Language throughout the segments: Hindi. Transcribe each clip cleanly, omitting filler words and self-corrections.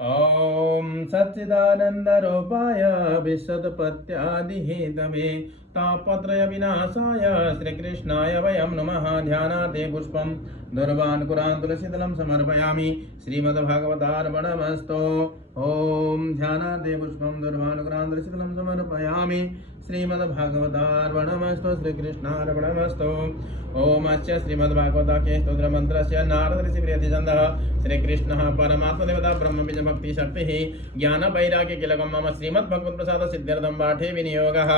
ॐ सच्चिदानन्दरूपाय विशदपत्यादिहेतवे तापत्रय विनाशाय श्रीकृष्णाय वयं नमः। ध्यानार्थे पुष्पं दुर्वाङ्कुरान्तुलशीतलं समर्पयामि। श्रीमद्भागवतार्पणमस्तु। ॐ ध्यानार्थे पुष्पं दुर्वाङ्कुरान्तुलशीतलं समर्पयामि। श्रीमद्भागवतार्पणमस्तु। श्रीकृष्णार्पणमस्तु। ओम अस्य श्रीमद्भागवतस्य स्तोत्रमन्त्रस्य नारदऋषिप्रियतिछन्दः श्रीकृष्णः परमात्मदेवता ब्रह्मबीज भक्ति शक्तिः ज्ञान वैराग्य किलकं मम श्रीमद्भगवत्प्रसाद सिद्ध्यर्थं पाठे विनियोगः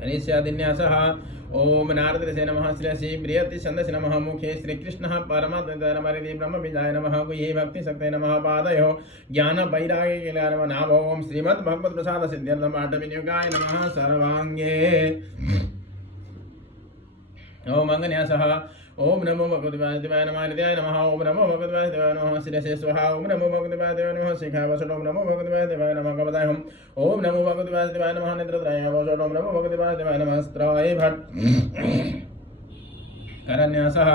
हरिष्यादिन्यासः। ओम नारद ऋषे नमः। श्री प्रियतिछन्दसि नमः। मुखे श्रीकृष्णः परमात्मदेवता नमः। ब्रह्मबीजाय नमः। गुह्ये भक्ति शक्ते नमः। पादयो ज्ञान वैराग्य किलकं नमः। ओम श्रीमद्भगवत्प्रसाद सिद्ध्यर्थं पाठे विनियोगाय नमः। सर्वांगे ओम अंगन्यासः। ओम नमो भगवते वासुदेवाय नमः। हृदयाय नमः। ओम नमो भगवते वासुदेवाय नमः। शिरसे स्वाहा। ओम नमो भगवते वासुदेवाय नमः। शिखावसुः। ओम नमो भगवते वासुदेवाय नमः। कवचाय। ओम नमो भगवते वासुदेवाय नमः। नेत्रत्रयाय। ओम नमो भगवते वासुदेवाय नमः। स्त्राय भट करन्यासः।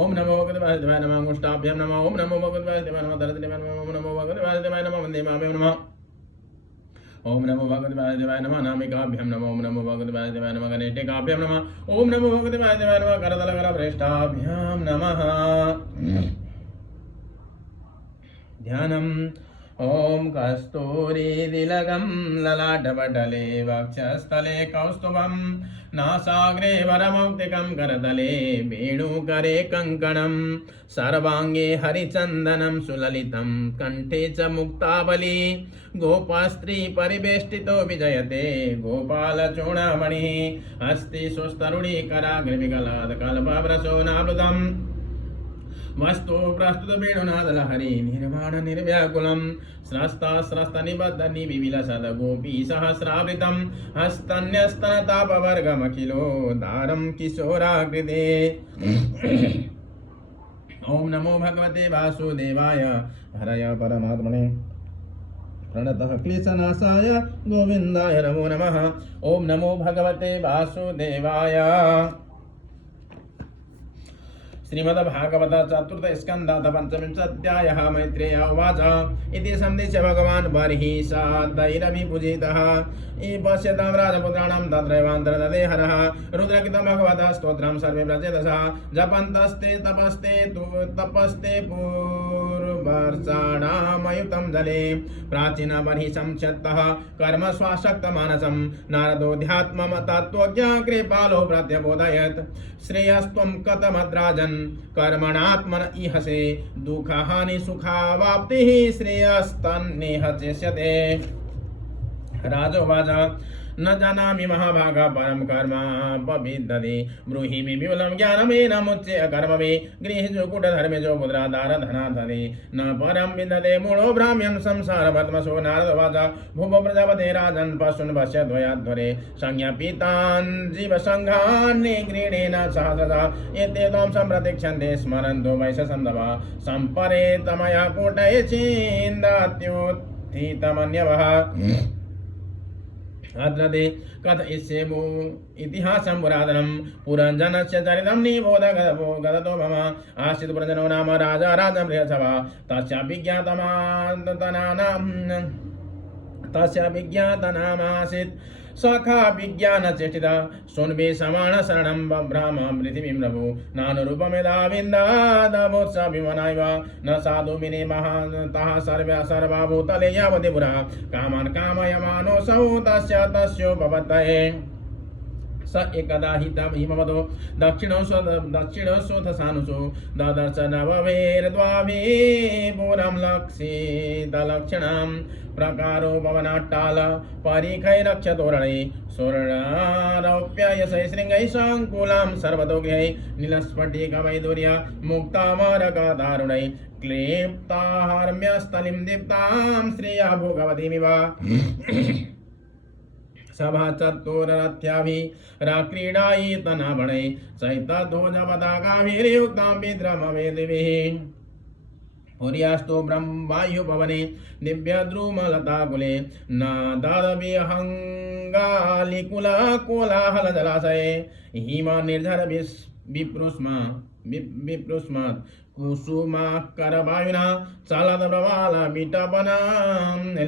ओम नमो भगवते वासुदेवाय नमः। मुष्टाभ्यां नमः। ओम नमो भगवते वासुदेवाय नमः। दर्शनेभ्यां नमः। ओम नमो भगवते वासुदेवाय नमः। वन्दे माभ्यां नमः। ओम नमो भगवते वासुदेवाय नमः। नामिकाभ्यां नमः। ओम नमो भगवते वासुदेवाय नमः। गणेटिकाभ्यां नमः। ओम नमो भगवते वासुदेवाय नमः। करतलकरप्रेष्ठाभ्यां नमः। ध्यानम्। ओम कस्तूरीतिलकं ललाटपटले वक्षस्थले कौस्तुभं नासाग्रे वरमौक्तिकं करतले वेणुकरे कङ्कणं सर्वाङ्गे हरिचन्दनं सुललितं कंठे च मुक्तावली गोपास्त्री परिवेष्टितो विजयते गोपालचूडामणिः अस्ति सुस्तरुणी कराग्रविकलात् कल्पवृषो नावृतम् वस्तु प्रस्तुत वेणुनादलहरी निर्वाण निर्व्याकुलं स्रस्ता स्रस्त निबद्ध निविलसद गोपी सहस्रावृतं हस्तन्यस्तनतापवर्गमखिलो दारं किशोराकृते। ओम नमो भगवते वासुदेवाय हरय परमात्मने प्रणतः क्लेशनाशाय गोविन्दाय नमो नमः। ओम नमो भगवते वासुदेवाय। श्रीमद्भागवत चतुर्थ स्कन्धाथ पंचविंशोऽध्यायः। मैत्रेय उवाच इति सन्दिश्य भगवान् बर्हिषादैरभिपूजितः पश्यतां राजपुत्राणां तत्रैवान्तर्दधे हरः रुद्रकृतं भगवतः स्तोत्रं सर्वे प्रचेतसः जपन्तस्ते तपस्ते पूर्वर्षाणामयुतं जले प्राचीन बर्हिषं क्षत्तः कर्म स्वासक्तमानसं नारदोऽध्यात्मं तत्त्वज्ञः कृपालो प्रत्यबोधयत् श्रेयस्त्वं कथमद्राजन् कर्मणात्मन इहसे दुःखहानि सुखावाप्तिः श्रेयस्तन्नेह चेष्यते। राजोवाच न जानामि महाभागा परं कर्म पविद्यते ब्रूहि विपुलं ज्ञानमेनमुच्य अकर्मवे गृहेषु कूटधर्मेषु पुत्रादारधनाधने न परं विद्यते मूढो भ्राम्यं संसारपद्मसो। नारदोवाच भुव प्रजापते राजन् पशून् पश्यद्वयाध्वरे संज्ञापितान् जीवसङ्घान् निगृह्णेन सहस्रशः एते त्वां सम्प्रतीक्षन्ते स्मरन्तो वैशसन्दवः सम्परे तमया कूटये छिन्दत्युत्थितमन्यवः। अद्रते कथयिष्येमो इतिहासं पुरातनं पुरञ्जनस्य चरितं निबोधगतो मम आसीत् पुरञ्जनो नाम राजा राजबृहस्पतिः तस्य विज्ञातनामासीत् सखा विज्ञानचेष्टिता सोन्वे समान शरणं बभ्राम पृथिवीं प्रभु नानुरूपमेधाविन्दादवोत्सविमनैव न साधु विने महान्तः सर्वभूतले यावति पुरा कामान् कामयमानोऽसौ तस्योपपत्तये स एकदा हिमवतो दक्षिणोऽथसानुषु ददर्श नवमेर्द्वाभिः पुरं लक्षितलक्षणं प्रकारो भवनाट्टाल परिखैरक्षतोरणे सुवर्णारौप्ययशै शृङ्गैः सङ्कुलां सर्वतो गृहैः नीलस्फटिकवैदूर्य मुक्तामरकदारुणैः क्लिप्ताहार्म्यस्थलीं दीप्तां श्रिया भोगवतीमिव सभा चतुररथ्याभिराक्रीडायितनाभणैः सहितध्वजपताकाभिर्युक्तां विद्रमवेदिभिः हौर्यास्तु ब्रह्मवायुभवने दिव्यद्रुमलताकुले नादादविहङ्गालिकुलकोलाहलजलाशये हिमनिर्झर विप्रुष्मात् कुसुमाकरवायुना चलदप्रवालविटपनां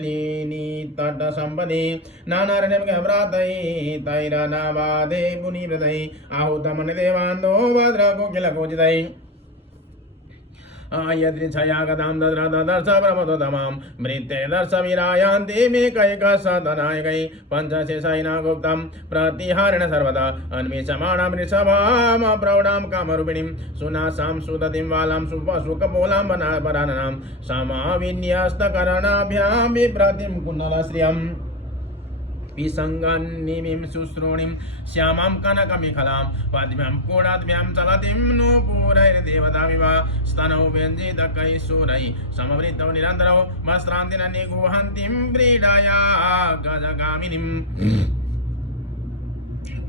लीनितटसम्पदे नानारण्यव्रातैरनावादे मुनिव्रतै आहूतमनिदेवान्दो भद्रकोकिलकोचितैः यदृच्छया गदां ददर्श प्रमदोदमां मृत्ये दर्शवीरायान्ति मे कैकसदनायकै पञ्चशेषैना गुप्तं प्रतिहारेण सर्वदा अन्वेषमाणां वृषभां प्रौढां कामरूपिणीं सुनासां सुदतिं वालां सुकपोलां वराननां समाविन्यस्तकरणाभ्यां बिभ्रतिं कुण्डलश्रियम् विसङ्गन्निमिं शुश्रूणिं श्यामां कनकमिखलां पद्भ्यां कोडाद्भ्यां चलतिं नूपुरैर्देवतामिव स्तनौ व्यञ्जितकैशूरैः समवृतौ निरन्तरौ वस्त्रान्तिनिगुहन्तीं व्रीडया गजगामिनीम्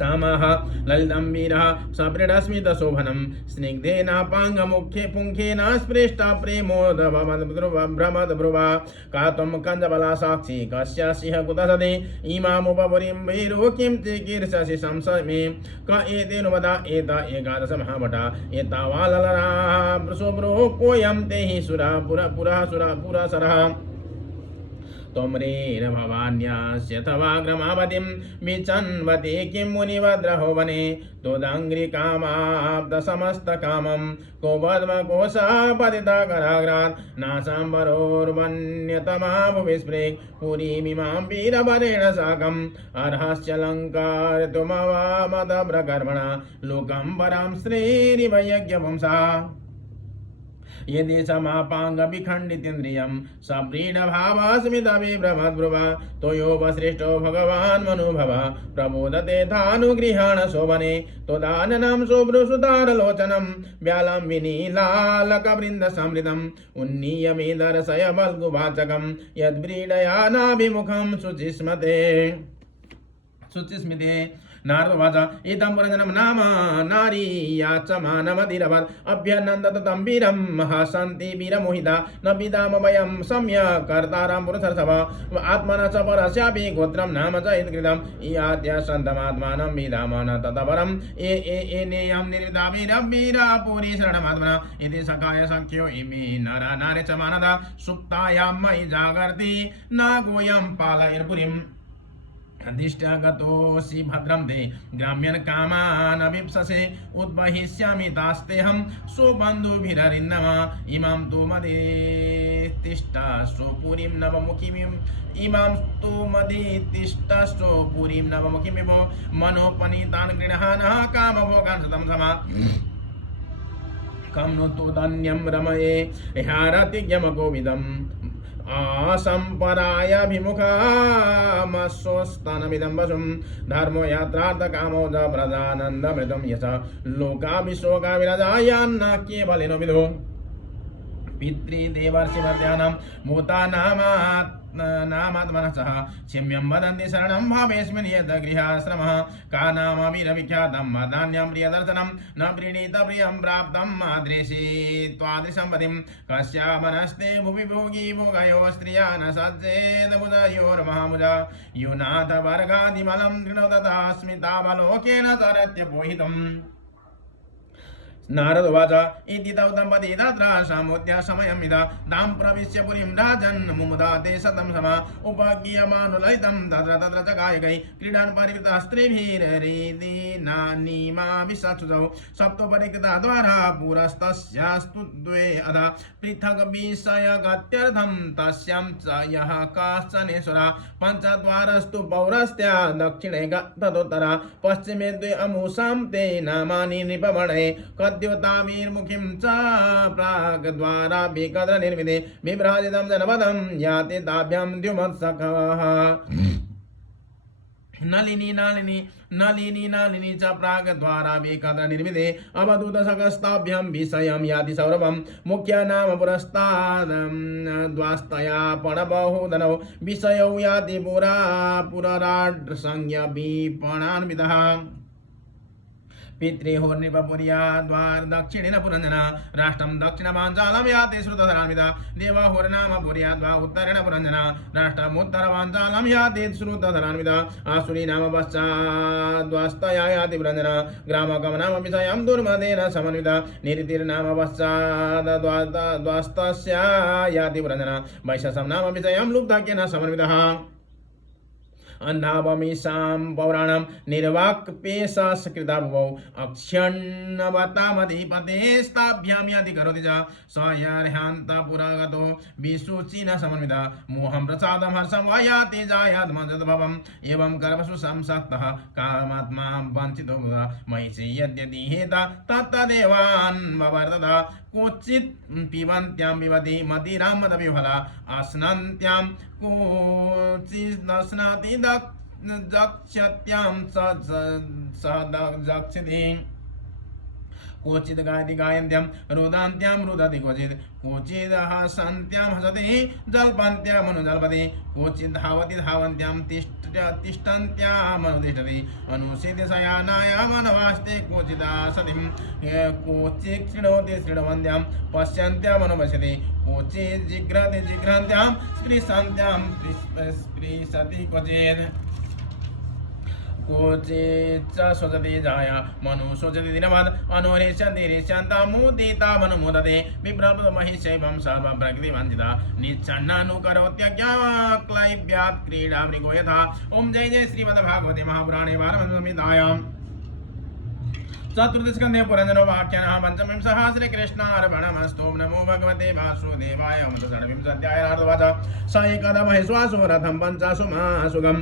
तामः ललितम्बीरः सप्रीडस्मितशोभनं स्निग्धेनापाङ्गमुखे पुङ्खेन स्पृष्टा प्रेमोदभ्रमद्भ्रुवा का त्वं कञ्जबला साक्षी कस्य सिंह कुतसदे इमामुपपुरीं भैरो किं चिकीर्षसि संशमे क एतेनुवदा एता एकादश महाभटा एतावाललरा शुभ्रो कोऽयं ते हि सुरा पुरसरः त्वम्रेण भवान्यास्यथवाग्रमावतिं विचन्वते किं मुनिभद्रहो वने त्वदङ्घ्रिकामाब्धसमस्तकामं को पद्मकोशापतितकराग्रात् नासाम्बरोर्वन्यतमा भुविस्पृक् पुरीमिमां वीरवरेण साकम् अर्हस्यलङ्कारितुमवामदभ्रकर्मणा लोकं परां श्रीरिव यज्ञपुंसा यदि समापाङ्गविखण्डितेन्द्रियं सव्रीडभावास्मितविभ्रमद्भ्रुवा त्वयोपसृष्टो भगवान् मनुभव प्रबोधते धानुगृहाण शोभने त्वदाननं शुभ्रुसुतारलोचनं व्यालं विनीलालकवृन्दसमृतम् उन्नीय मे दर्शय बल्गुवाचकं यद्व्रीडया नाभिमुखं शुचिस्मिते नारदवाच इदं पुरञ्जनं नाम नारी याचमानमधिरवत् अभ्यनन्दत तं वीरं हसन्ति वीरमोहिता न विदाम वयं सम्यक् कर्तारां पुरुषर्षभ आत्मनः च परस्यापि गोत्रं नाम च यत्कृतं याद्यसन्तमात्मानं विदाम न ततपरम् एनेयं निर्विदा वीरवीरा पुरी शरणमात्मना इति सखाय सख्यो इमे नरा नारे च मानदा सुप्तायां मयि जागर्ति न गोयं पालयिर्पुरीम् अधिष्ठगतोऽसि भद्रं ते ग्राम्यन् कामान् अभिप्ससे उद्बहिष्यामि तास्तेऽहं स्वबन्धुभिररिन्दम इमां तु मदीतिष्ठासो पुरीं नवमुखीमिम् पुरीं नवमुखीमिव मनोपनीतान् गृह्णानः कामभोगान् सतं समा कं नु तोदन्यं रमये ह्यारतिज्ञमकोविदम् आसंपरायाभिमुखामस्वस्थानमिदं वशुं धर्मयात्रार्थकामो च प्रदानन्दमृतं यश लोकाभिशोकाविरजायान्न केवलिनो विदुः पितृदेवर्षिमर्त्यानां भूतानामात्मनः सह क्षम्यं वदन्ति शरणं भावेऽस्मिन् यद्गृहाश्रमः का नाम वीरविख्यातं मदान्यं प्रियदर्शनं न प्रीणीत प्रियं प्राप्तं मादृशी त्वादृशं पतिं कस्यामनस्ते भुवि भोगी भोगयो स्त्रिया न सज्जेद बुधयोर्महामुज युनाथ वर्गादिबलं दृढोदतास्मितावलोकेन तरत्यपोहितम् नारदवाच इति तौ दम्पती तत्र समुद्य समयमिद दां प्रविश्य पुरीं राजन् मुमुदा ते शतं समा उपगीयमानुललितं तत्र तत्र च गायकै क्रीडान् परिवृतः स्त्रीभिरीदिनानिमाभिषत्सुतौ सप्तोपरिकृता द्वारा पुरस्तस्यास्तु द्वे अधा पृथक् विषयगत्यर्थं तस्यां च यः काश्चनेश्वरा पञ्चद्वारस्तु पौरस्त्या दक्षिणे ततोत्तरा पश्चिमे द्वे अमुषां ते नामानि नृपवर्णे द्योतावीर्मुखीं च प्राग्द्वारा विकद्रनिर्मिते विभ्राजितं जनपदं याति ताभ्यां द्युमत्सखः नलिनी च प्राग्द्वारा विकद्रनिर्मिते अवधूतसखस्ताभ्यां विषयं याति सौरभं मुख्य नाम पुरस्ताद्वास्तया पणबहुधनौ विषयौ याति पुरराड् संज्ञा विपणान्वितः पितृहोर्निपपुर्या द्वार दक्षिणेन पुरञ्जना राष्ट्रं दक्षिणवाञ्चालं याति श्रुतधरान्विता देवहोर्नाम पुर्या द्वा उत्तरेण पुरञ्जना राष्ट्रम् उत्तरवाञ्चालं याति श्रुतधरान्विता आसुरी नाम पश्चाद्वास्तया याति पुरञ्जना ग्रामगमनमपि स्वयं दुर्मदेन समन्विता निरितिर्नाम पश्चाद्वास्तस्या याति पुरञ्जना वैशसं नाम स्वयं लुब्धाख्येन समन्वितः अन्नावमीशां पौराणं निर्वाक्पेशस्कृता भुवौ अक्षण्णवतामधिपतेस्ताभ्यां याधिकरोति च स्वयर्ह्यान्तपुरगतो विशुचिना समन्विता मोहं प्रसादं हर्षं वा याति जायात्मजद्भवम् एवं कर्मसु संसक्तः कामात्मा वञ्चितो बुधा महिषी यद्यति हेता तत्तदेवान् ववर्तत क्वचित् पिबन्त्यां पिबति मदिरां मदपि फला अश्नन्त्यां क्वचित् नश्नाति दक्षत्यां सः दक्षति क्वचित् गायति गायन्त्यां रुदान्त्यां रुदति क्वचित् हसन्त्यां हसति जल्पन्त्यां अनुजल्पति क्वचित् धावति धावन्त्यां तिष्ठन्त्याम् अनुतिष्ठति अनुशीति शयानायाम् अनवास्ते क्वचित् सतिं क्वचित् शृणोति शृण्वन्त्यां पश्यन्त्याम् अनुपश्यति क्वचित् जिघ्रति जिघ्रन्त्यां स्पृशन्त्यां स्पृशति क्वचित् क्वचित् शोचति जाया मनु शोचति दिनवत् अनुरेष्यन्ति रेष्यन्तमुदिता मनुमुदते विप्रमहिषैवं सर्वं प्रकृतिवञ्चिता निच्छन्नानुकरोत्यज्ञाक्लैव्यात् क्रीडा मृगो यथा ओम जय जय श्रीमद्भागवते महापुराणे वारमसंहितायां चतुर्दशस्कन्धे पुरञ्जनो वाक्यानः पञ्चविंशः श्रीकृष्णार्पणमस्तु नमो भगवते वासुदेवाय षड्विंशोऽध्यायः स एकदा महेश्वासु रथं पञ्चासु मासुगम्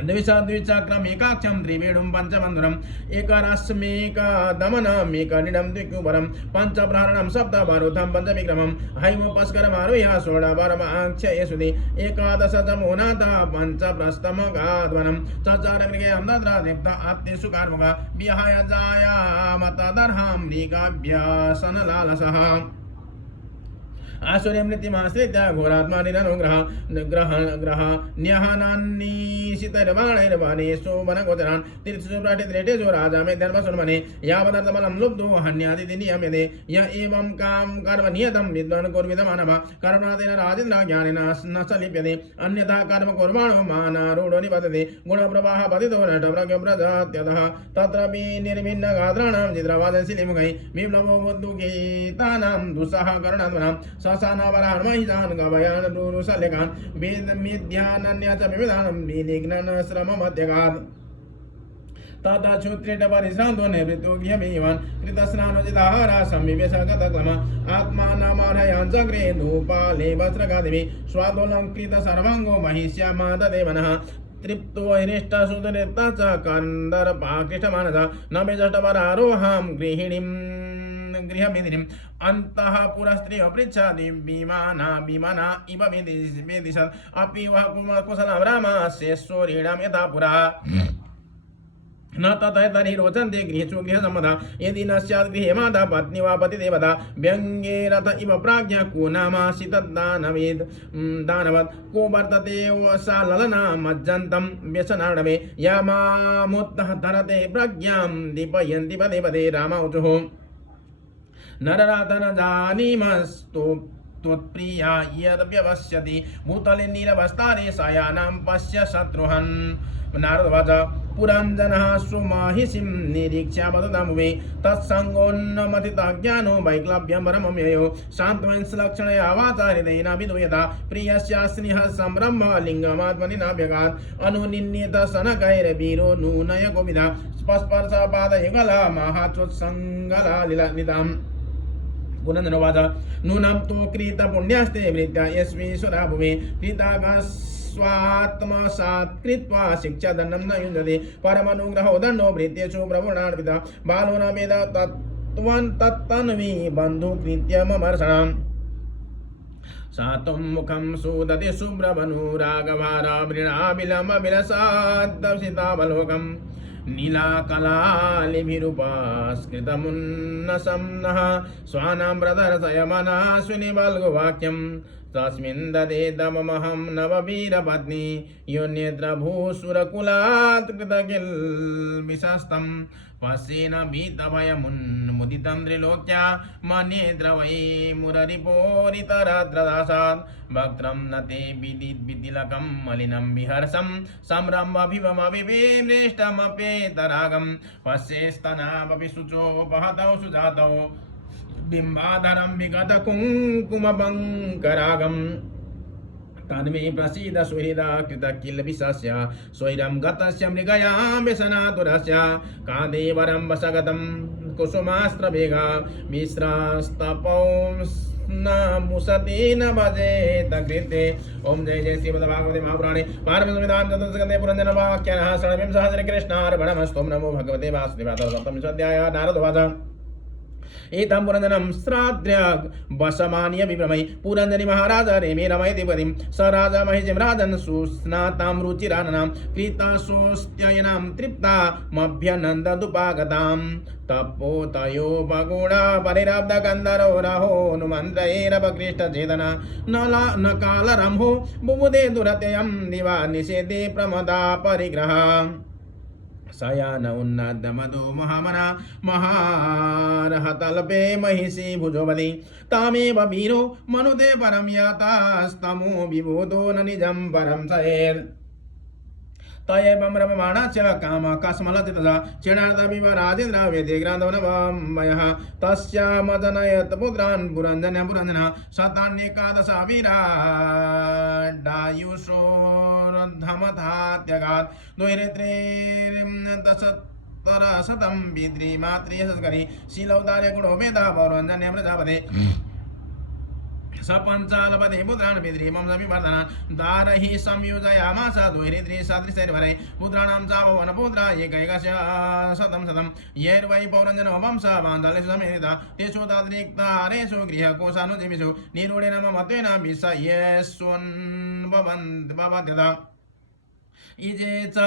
द्विचक्रमेकाक्षं त्रिवेणुं पञ्चबन्धुरम् एकराश्मेकदमनमेकनिडं द्विकुबरं पञ्चप्रहरणं सप्तबारूथं पञ्चविक्रमं हैमोपस्करमारुह्य षोडशपरमाक्षयेषुधि एकादशतमोनाथ पञ्चप्रस्थमगाध्वनं चचारमृगेयं तत्र दीप्त आत्तेषु कार्मुक विहाय जायामतदर्हां मृगाभ्यासनलालसः आसुर्यमृत्युमाश्रित्य घोरात्मा निरनुग्रह ग्रह न्यहनान्निशितैर्बाणैर्वनेषु वनगोचरान् तीर्थेषु प्रतित्रेटेषु राजा मे धर्मसुन्मने यावदर्थबलं लुब्धो हन्यादिति नियम्यते य एवं काम कर्म नियतं विद्वान् कुर्विदमानव कर्मणातेन राजेन्द्रज्ञानेन न स लिप्यते अन्यथा कर्म कुर्वाणो मानारूढो निबध्यते गुणप्रवाह पतितो नष्टप्रज्ञप्रजात्यतः तत्रापि निर्भिन्नगात्राणां चित्रवादशिलिमुखैः विप्लवो बुद्धुगीतानां दुस्सह करुणात्मनां ससानावरान् महिषान् गवयान् रुरुशल्यकान् वेदमिद्यानन्य च विविधान् विनिघ्नन् श्रममध्यगात् तथा क्षुत्रेटपरिश्रान्तो निवृत्तो गृहमेवान् कृतस्नानोचिताहारः संविवेशगतक्लम आत्मानमर्हयान् चक्रे धूपाले वस्त्रगादिभिः स्वादोलङ्कृतसर्वाङ्गो महिष्यामाददेवनः तृप्तो हरिष्टसुतरिक्तः च कन्दर्पाकृष्टमानसः न विजष्टपरारोहां गृहिणीं गृहमेदिनीम् अन्तः पुरस्त्रियो पृच्छति विमाना इव वेदिशत् अपि वः कुशलं रामस्य शौर्येणां यथा पुरा न ततः तर्हि रोचन्ते गृहेषु गृहसम्मता यदि न स्यात् गृहे माता पत्नी वा पतिदेवता व्यङ्गे रथ इव प्राज्ञ को नामासि तद्दानवेद दानवत् को वर्तते सा ललना मज्जन्तं व्यसनार्णवे या मामुत्तः धरते प्रज्ञां दीपयन्ति पदे पदे रामावचुः नररातन जानीमस्तु त्वत्प्रिया यद्व्यवस्यति भूतले नीरवस्तारे सायानां पश्य शत्रुहन् नारदवाच पुराञ्जनः सुमाहिषीं निरीक्ष्य वदतामुवे तत्सङ्गोन्नमतिताज्ञानो वैक्लव्यं परमम्ययो शान्तवंशलक्षणया वाचा हृदयेन विदूयता प्रियस्य स्नेहः सम्भ्रम लिङ्गमात्मनि नाभ्यगात् अनुनिन्येत शनकैर्वीरो नूनय गोविदा स्पर्शपादयुगला महाचोत्सङ्गला लीलानिताम् पुनर्वाच नूनं तु कृतपुण्यास्ते वृत्या यस्वीश्वरा भुवे कृतागस्वात्मसात् कृत्वा शिक्षादण्डं न युञ्जते परमनुग्रहो दण्डो भृत्येषु प्रवृणार्पिता बालो न वेद तत्तन्वी बन्धुकृत्यममर्षणाम् सातुं मुखं सुदति शुभ्रवनुरागभारा वृणाबिलमबिलसाद्दंसितावलोकम् नीलाकलालिभिरुपस्कृतमुन्नसं नः स्वानां प्रदर्शयमनाश्विनि बल्गुवाक्यं तस्मिन् ददेदमहं नववीरपत्नी योन्यत्र भूसुरकुलात् कृतकिल्बिषस्तं पश्येन भीतभयमुन्मुदितं त्रिलोक्या मन्येत्र वै मुररिपोरितरद्रदासात् वक्त्रं न ते विदिलकं मलिनं विहर्षं संरम्भभिवमविवेमृष्टमप्येतरागं पश्येस्तनावपि शुचोपहतौ सुजातौ बिम्बाधरं विगतकुङ्कुमपङ्करागम् तन्मे प्रसीद सुहृदा कृतकिल्बिषस्य स्वैरं गतस्य मृगयां व्यसनातुरस्य कादेवरं वसगतं कुसुमास्त्रवेगा मिश्रास्तपौस्नमुसतेन भजेत कृते। ओम जय जय श्रीमद्भागवते महापुराणे पारमसंहितायां चतुर्दशस्कन्धे पुरञ्जनवाक्याः षड्विंशतिकृष्णार्पणमस्तु। नमो भगवते वासुदेवाय। सप्तमोऽध्यायः नारदोवाच एतं पुरंजनं श्राद्ध्य वसमान्य विभ्रमै पुरंजनी महाराज रेमे रमयति पतिं स राजा महिषीं राजन् सुस्नातां रुचिराननां कृतासोऽस्त्ययनां तृप्तामभ्यनन्ददुपागतां तपोतयोपगुणा परिरब्धगन्धर्वो राहोनुमन्त्रैरपकृष्टचेतना न कालरम्भो बुबुधे दुरत्ययं दिवा निषेधे प्रमदा परिग्रह सयान उन्नद्य मधु महामना महारहतल्पे महिषी भुजोवति तामेव वीरो मनुते परं यतास्तमो विबोधो न निजं परं सयेत् तयेवं रममाणस्य कामकस्मलचितसा क्षीणार्धमिव राजेन्द्र वेदे ग्रान्धवनवमयः तस्यामजनयत् पुत्रान् पुरञ्जनः शतान्येकादश वीराडायुषोर्धमथात्यगात् द्वैरेत्रेर्दशतरशतं विद्रीमात्रियशस्करी शीलौदार्य गुणो मेधा पौरञ्जन्य प्रजापते सपञ्चालपदे पुत्रान् विद्रीमं सविवर्धनान् दारहि संयोजयामास द्वैरिद्रिसदृशैर्वरै पुत्राणां चापवनपुत्रा एकैकस्य शतं यैर्वै पौरञ्जनो वंश बान्धलेषु समेता तेषु तद्रिक्तारेषु गृहकोशानुजीविषु निरूढेन ममत्वेन विषयेष्वन्भवन्त्यथा इजे च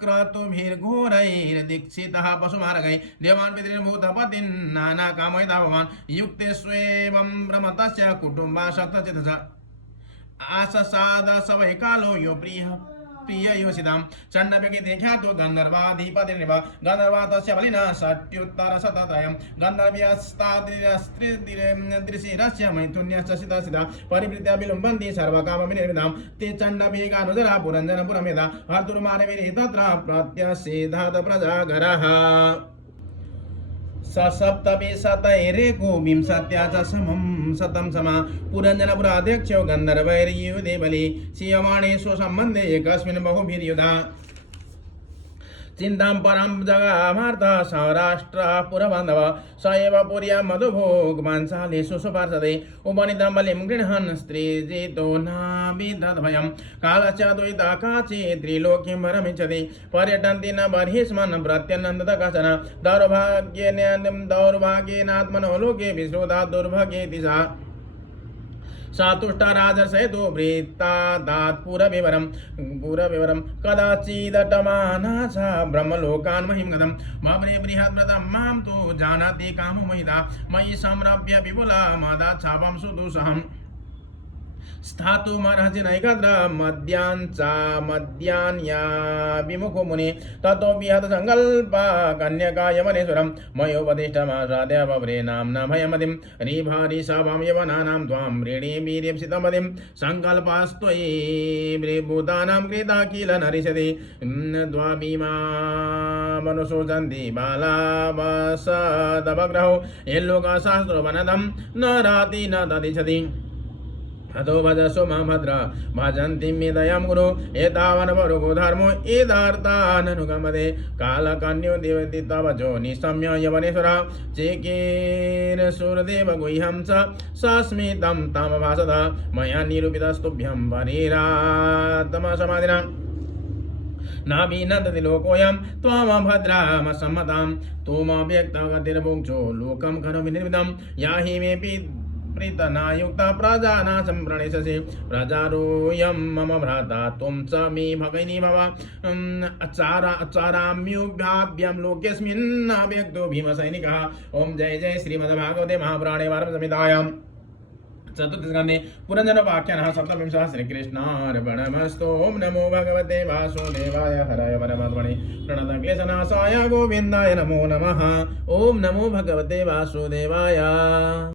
क्रतुभिर्घोरैर्दीक्षितः पशुमार्गैः देवान् पितॄन् नानाकामैः भवान् युक्तेष्वेवं भ्रमतस्य कुटुम्बासक्तचित्तः आससाद स वै कालो यो प्रिययोषितां चण्डव्यगीते ख्यातो गन्धर्वाधिपतिर्निव गन्धर्वा तस्य बलिना षट्युत्तरशतत्रयं गन्धर्व्यस्ताद्रिशिरस्य मैथुन्यश्च सितसिता परिवृत्या विलुम्बन्ति सर्वकामविनिर्मितां ते चण्डवेगानुजरा पुरञ्जनपुरमेधा हर्तुर्मानविरे तत्र प्रत्यसेधात् प्रजागरः सप्तविंशतैरेको विंशत्या च समं शतं समा पुरञ्जनपुराध्यक्षो गन्धर्वैर्युधे बलि सीयमाणेषु सम्बन्धे एकस्मिन् बहुभिर्युधा चिन्तां परं जगामार्थ सौराष्ट्रपुरबान्धव स एव पुर्यां मधुभोगमांसालेषु सुपार्षदे उपनीतं बलिं गृह्णन् स्त्रीजितो नाविदद्भयं कालस्य द्वैता काची त्रिलोकीं वरमिच्छति पर्यटन्ति न बर्हिष्मन् प्रत्यनन्दत कश्चन दौर्भाग्येनात्मनो लोके विश्रुता दुर्भगेति सा सातुष्टा राजर्षयतु वृत्तादात् पुरविवरं कदाचिदटमाना स ब्रह्मलोकान् महिं गतं मब्रे बृहद्व्रतं मां तु जानाति कामो महिता मयि संरभ्य विपुला मदाच्छापं सुदुःसहम् स्थातुमर्हसिनैकत्र मद्यान्या विमुखो मुनि ततो विहत संकल्प कन्यकायमनेश्वरं मयोपदिष्टमासाद्य बव्रे नाम्ना भयमतिं रीभारी सभां यवनानां त्वां व्रीणि वीर्यंसितमतिं संकल्पास्त्वयि भूतानां कृता किल नरिष्यति द्वाभीमा मनुशोचन्ति बालावसदवग्रहो यल्लोकशास्त्रोपनतं न राति न ददिशति अतो भजसो मां भद्रा भजन्ति मे दयां गुरु एतावन् परुगो धर्मो एदार्ताननुगमते कालकन्यो देवति तव जो निशम्य यवनेश्वरा चेकेरसुरदेव गुह्यं च सस्मितं तामभासत मया निरूपितस्तुभ्यं परिरातमसमाधिना नाभिनन्दति लोकोऽयं त्वामभद्रामसम्मतां त्वमव्यक्तगतिर्भुक्तो लोकं खलु विनिर्मितं याहि मेऽपि प्रीतनायुक्त प्रजानाशं प्रणेशसि प्रजारूयं मम भ्राता त्वं च मे भगिनी भव अचाराम्युभ्याभ्यं लोकेऽस्मिन् अव्यक्तो भीमसैनिकः। ओम जय जय श्रीमद्भागवते महापुराणे वाराणसीसंहितायां चतुर्थस्कन्धे पुरञ्जनोपाख्यानः सप्तविंशः श्रीकृष्णार्पणमस्तु। ओम नमो भगवते वासुदेवाय हराय परमात्मने प्रणतक्लेशनाशाय गोविन्दाय नमो नमः। ओम नमो भगवते वासुदेवाय।